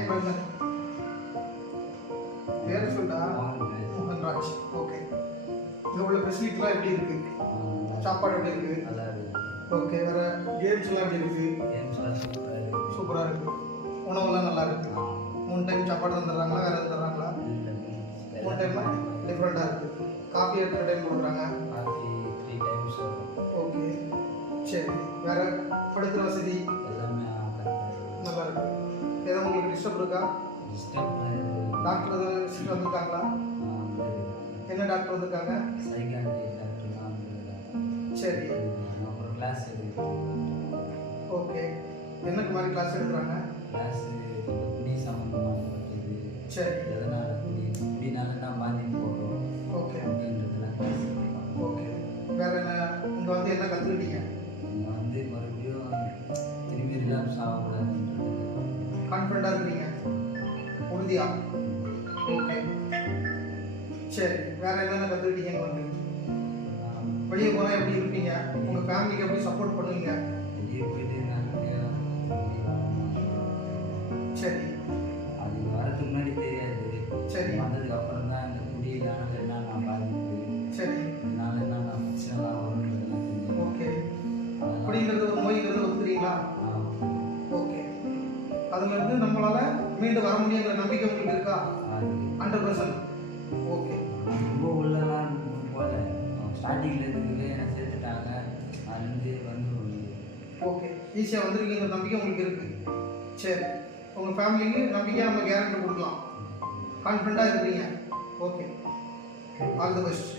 பையன் பிரதர் பேர் சொல்டா மோகன்ராஜ். ஓகே, இங்கே உள்ள ஃபெசிலிட்டிலாம் எப்படி இருக்கு? சாப்பாடு எப்படி இருக்கு? நல்லா இருக்கு. ஓகே, வேற கேம்ஸ்லாம் எப்படி இருக்கு? கேம்ஸ்லாம் சூப்பராக இருக்கு. உணவுலாம் நல்லா இருக்கு. 3 டைம் சாப்பாடு தந்துடுறாங்களா, வேற எதுவும் தர்றாங்களா? 3 டைம் டிஃப்ரெண்டாக இருக்கு. காஃபி எத்தனை டைம் கொடுக்குறாங்க? Coffee 3 times. ஓகே, சரி. வேற படுக்கிற வசதி எல்லாமே நல்லா இருக்கு. ஏதாவது உங்களுக்கு டிஸ்டர்ப் இருக்கா? டாக்டர் எதாவது விசிட் வந்திருக்காங்களா? என்ன டாக்டர் வந்திருக்காங்க? சைக்காட்ரிக் டாக்டர் தான் வந்திருக்காங்க. சரி, அப்புறம் கிளாஸ் எடுத்து. ஓகே. என்ன மாதிரி கிளாஸ் எடுக்கிறாங்க? கிளாஸ் குடி சம்மந்தமானது. சரி, எதனால் குடினால தான் பாதி போடுறோம். ஓகே அப்படின்றதுலாம் கிளாஸ் எடுப்பாங்க. ஓகே. வேற என்ன இங்கே வந்து என்ன கற்றுக்கிட்டீங்க? நீங்கள் வந்து மறுபடியும் திரும்பி ரிலாப்ஸ் ஆகக்கூடாதுன்றது. கான்ஃபிடண்டாக இருக்கீங்க? உறுதியா? ஓகே, சரி. வேற என்னென்ன கற்றுக்கிட்டீங்க? வந்து வெளியே போனால் எப்படி இருப்பீங்க? உங்கள் ஃபேமிலிக்கு எப்படி சப்போர்ட் பண்ணுவீங்க? வெளியே போயிட்டு நிறைய சரி அது வரதுக்கு முன்னாடி தெரியாது. சரி வந்ததுக்கு அப்புறம் தான் இந்த குடியினால என்னென்ன பாதிப்பு, சரி இதனால என்னென்ன பிரச்சனைலாம் வரும்ன்றதுலாம் தெரியும். ஓகே. அப்படிங்கிறது ஒரு நோய்ங்கிறது ஒத்துக்கிறீங்களா? ஓகே. அதுலேருந்து நம்மளால மீண்டு வர முடியுங்கிற நம்பிக்கை உங்களுக்கு இருக்கா? 100%. ஓகே. ரொம்ப உள்ளலாம் போல ஸ்டார்டிங்கில் இருக்கிறதே என்ன சேர்த்துட்டாங்க. அதுலேருந்து வந்து ஓகே, ஈஸியாக வந்துருக்கீங்கிற நம்பிக்கை உங்களுக்கு இருக்குது. சரி, உங்கள் ஃபேமிலிக்கு நம்பிக்கையாக நம்ம கேரண்டி கொடுக்கலாம். கான்ஃபிடண்ட்டாக இருக்கிறீங்க. Okay, all the best.